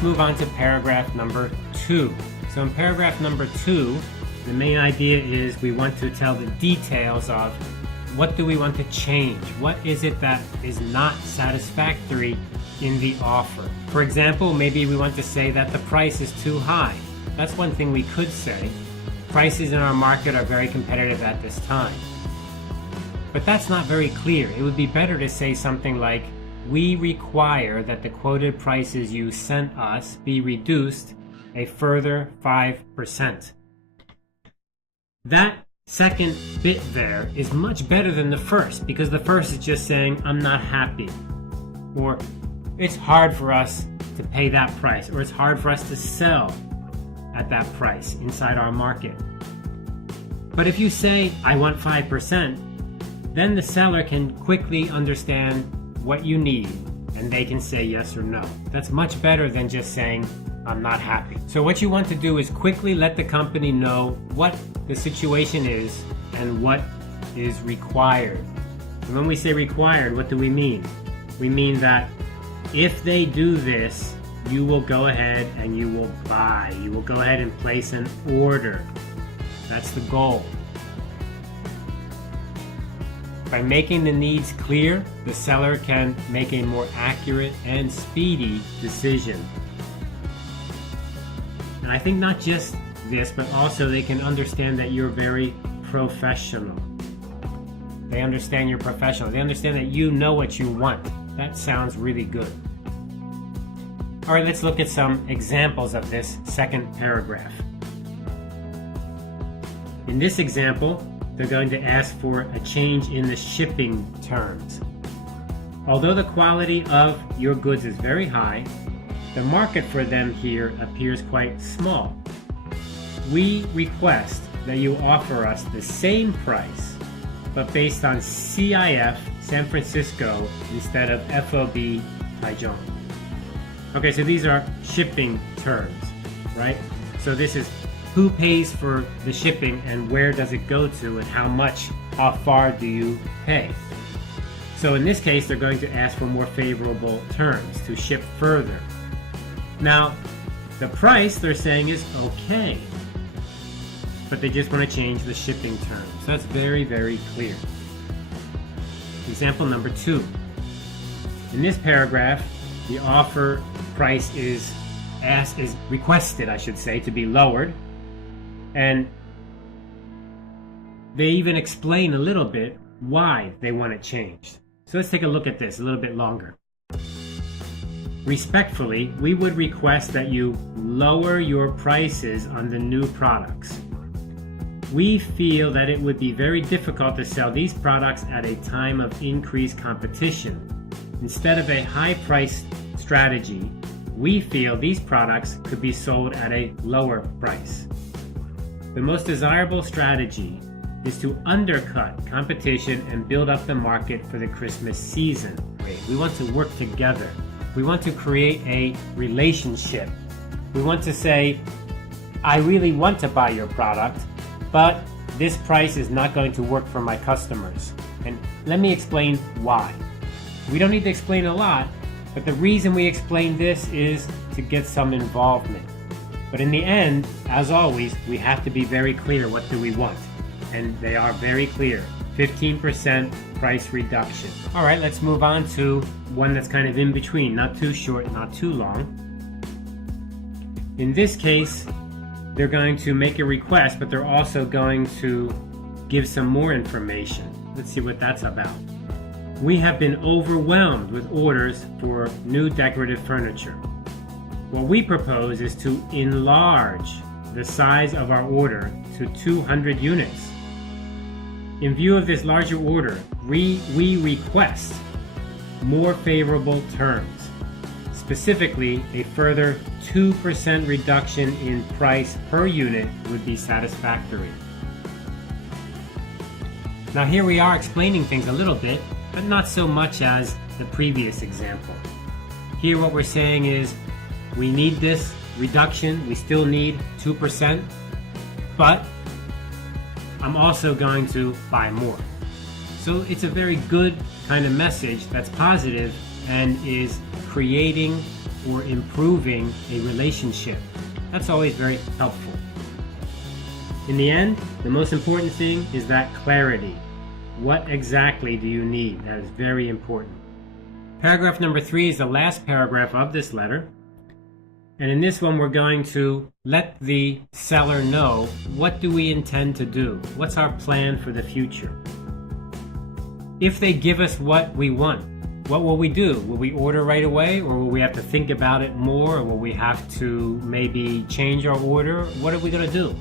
let's move on to paragraph number 2. So in paragraph number 2, the main idea is we want to tell the details of what do we want to change? What is it that is not satisfactory in the offer? For example, maybe we want to say that the price is too high. That's one thing we could say. Prices in our market are very competitive at this time. But that's not very clear. It would be better to say something like, we require that the quoted prices you sent us be reduced a further 5%. That second bit there is much better than the first, because the first is just saying, I'm not happy, or it's hard for us to pay that price, or it's hard for us to sell at that price inside our market. But if you say, I want 5%, then the seller can quickly understand what you need, and they can say yes or no. That's much better than just saying, I'm not happy. So what you want to do is quickly let the company know what the situation is and what is required. And when we say required, what do we mean? We mean that if they do this, you will go ahead and you will buy. You will go ahead and place an order. That's the goal. By making the needs clear, the seller can make a more accurate and speedy decision. And I think not just this, but also they can understand that you're very professional. They understand you're professional. They understand that you know what you want. That sounds really good. All right, let's look at some examples of this second paragraph. In this example, they're going to ask for a change in the shipping terms. Although the quality of your goods is very high, the market for them here appears quite small. We request that you offer us the same price, but based on CIF San Francisco instead of FOB Taichung. Okay, so these are shipping terms, right? So this is who pays for the shipping and where does it go to and how far do you pay? So in this case, they're going to ask for more favorable terms to ship further. Now, the price they're saying is okay, but they just want to change the shipping terms. So that's very, very clear. Example number 2. In this paragraph, the offer price is requested, I should say, to be lowered. And they even explain a little bit why they want it changed. So let's take a look at this a little bit longer. Respectfully, we would request that you lower your prices on the new products. We feel that it would be very difficult to sell these products at a time of increased competition. Instead of a high-priced strategy, we feel these products could be sold at a lower price. The most desirable strategy is to undercut competition and build up the market for the Christmas season. We want to work together. We want to create a relationship. We want to say, I really want to buy your product, but this price is not going to work for my customers. And let me explain why. We don't need to explain a lot, but the reason we explain this is to get some involvement. But in the end, as always, we have to be very clear what do we want. And they are very clear. 15% price reduction. All right, let's move on to one that's kind of in between, not too short, not too long. In this case, they're going to make a request, but they're also going to give some more information. Let's see what that's about. We have been overwhelmed with orders for new decorative furniture. What we propose is to enlarge the size of our order to 200 units. In view of this larger order, we request more favorable terms. Specifically, a further 2% reduction in price per unit would be satisfactory. Now here we are explaining things a little bit, but not so much as the previous example. Here what we're saying is, we need this reduction, we still need 2%, but I'm also going to buy more. So it's a very good kind of message that's positive and is creating or improving a relationship. That's always very helpful. In the end, the most important thing is that clarity. What exactly do you need? That is very important. Paragraph number 3 is the last paragraph of this letter. And in this one, we're going to let the seller know, what do we intend to do? What's our plan for the future? If they give us what we want, what will we do? Will we order right away, or will we have to think about it more, or will we have to maybe change our order? What are we going to do?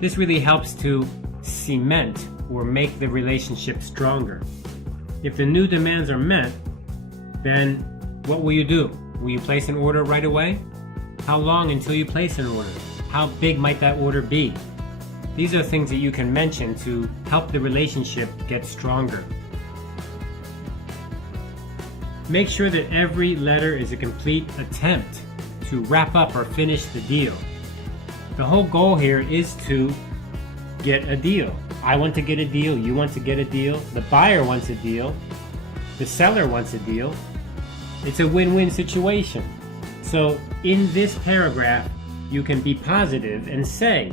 This really helps to cement or make the relationship stronger. If the new demands are met, then what will you do? Will you place an order right away? How long until you place an order? How big might that order be? These are things that you can mention to help the relationship get stronger. Make sure that every letter is a complete attempt to wrap up or finish the deal. The whole goal here is to get a deal. I want to get a deal, you want to get a deal, the buyer wants a deal, the seller wants a deal. It's a win-win situation. So in this paragraph, you can be positive and say,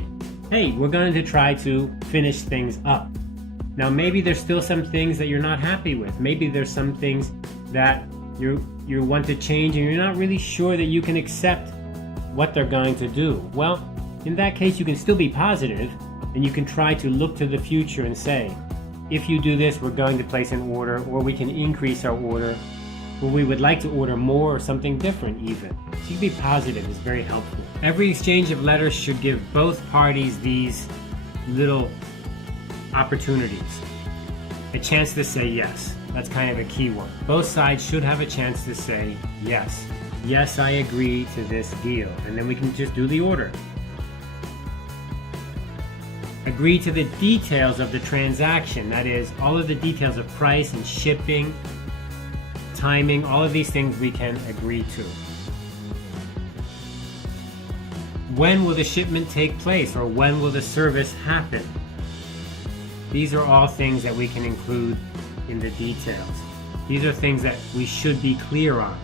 hey, we're going to try to finish things up. Now maybe there's still some things that you're not happy with. Maybe there's some things that you want to change and you're not really sure that you can accept what they're going to do. Well, in that case, you can still be positive and you can try to look to the future and say, if you do this, we're going to place an order, or we can increase our order, or we would like to order more or something different even. So you can be positive is very helpful. Every exchange of letters should give both parties these little opportunities. A chance to say yes. That's kind of a key one. Both sides should have a chance to say yes. Yes, I agree to this deal. And then we can just do the order. Agree to the details of the transaction. That is, all of the details of price and shipping, timing, all of these things we can agree to. When will the shipment take place, or when will the service happen? These are all things that we can include in the details. These are things that we should be clear on.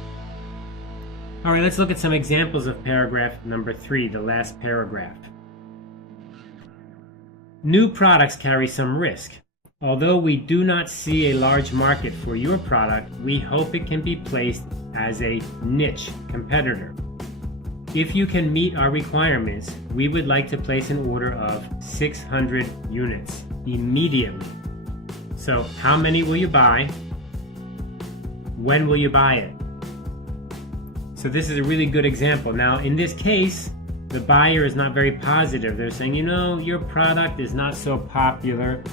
All right, let's look at some examples of paragraph number 3, the last paragraph. New products carry some risk. Although we do not see a large market for your product, we hope it can be placed as a niche competitor. If you can meet our requirements, we would like to place an order of 600 units immediately. So, how many will you buy? When will you buy it? So this is a really good example. Now, in this case, the buyer is not very positive. They're saying, you know, your product is not so popular.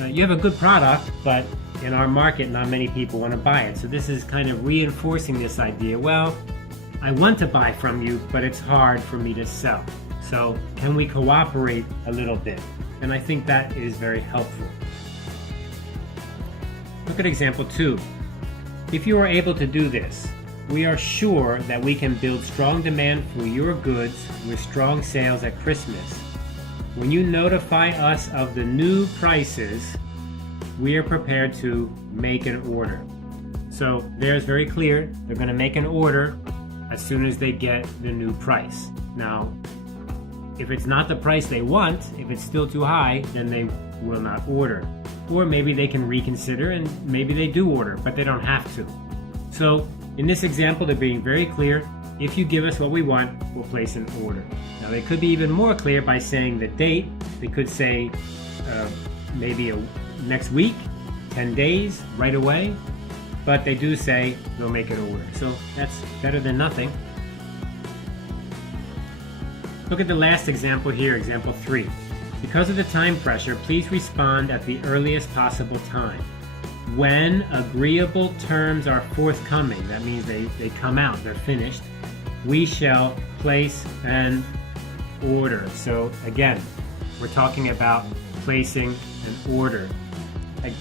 You have a good product, but in our market, not many people want to buy it. So this is kind of reinforcing this idea. Well, I want to buy from you, but it's hard for me to sell. So can we cooperate a little bit? And I think that is very helpful. Look at example 2. If you are able to do this, we are sure that we can build strong demand for your goods with strong sales at Christmas. When you notify us of the new prices, we are prepared to make an order. So there's very clear, they're going to make an order as soon as they get the new price. Now, if it's not the price they want, if it's still too high, then they will not order. Or maybe they can reconsider and maybe they do order, but they don't have to. So in this example, they're being very clear. If you give us what we want, we'll place an order. Now they could be even more clear by saying the date. They could say maybe next week, 10 days, right away. But they do say they'll make an order. So that's better than nothing. Look at the last example here, example 3. Because of the time pressure, please respond at the earliest possible time. When agreeable terms are forthcoming, that means they come out, they're finished, we shall place an order. So again, we're talking about placing an order.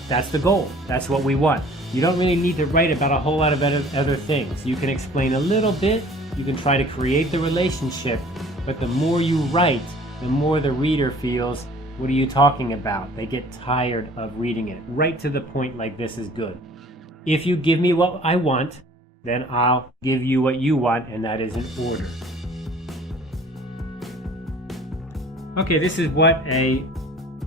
That's the goal. That's what we want. You don't really need to write about a whole lot of other things. You can explain a little bit, you can try to create the relationship, but the more you write, the more the reader feels, what are you talking about? They get tired of reading it. Right to the point like this is good. If you give me what I want, then I'll give you what you want, and that is an order. Okay, this is what a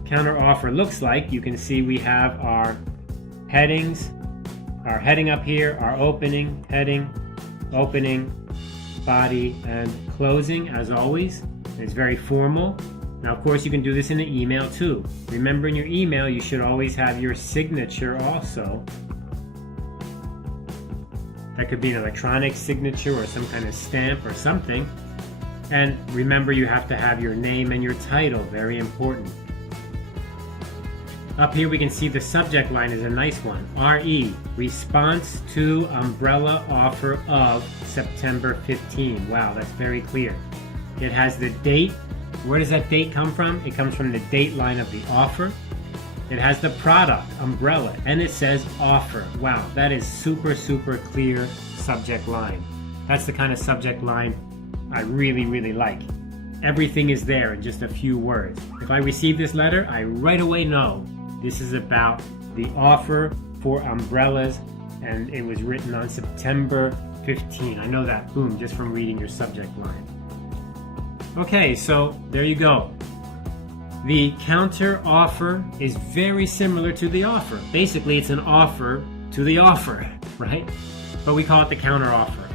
counter offer looks like. You can see we have our headings, our heading up here, our opening, heading, opening, body, and closing as always. It's very formal. Now, of course, you can do this in an email too. Remember, in your email, you should always have your signature also. That could be an electronic signature or some kind of stamp or something. And remember, you have to have your name and your title, very important. Up here we can see the subject line is a nice one. RE, response to umbrella offer of September 15. Wow, that's very clear. It has the date. Where does that date come from? It comes from the date line of the offer. It has the product, umbrella, and it says offer. Wow, that is super, super clear subject line. That's the kind of subject line I really, really like. Everything is there in just a few words. If I receive this letter, I right away know this is about the offer for umbrellas, and it was written on September 15. I know that, boom, just from reading your subject line. Okay, so there you go. The counter offer is very similar to the offer. Basically, it's an offer to the offer, right? But we call it the counter offer.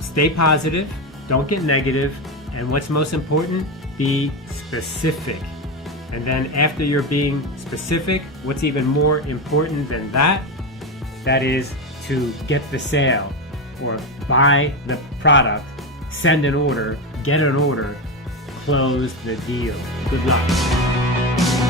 Stay positive, don't get negative, and what's most important, be specific. And then after you're being specific, what's even more important than that? That is to get the sale or buy the product, send an order, get an order, close the deal. Good luck.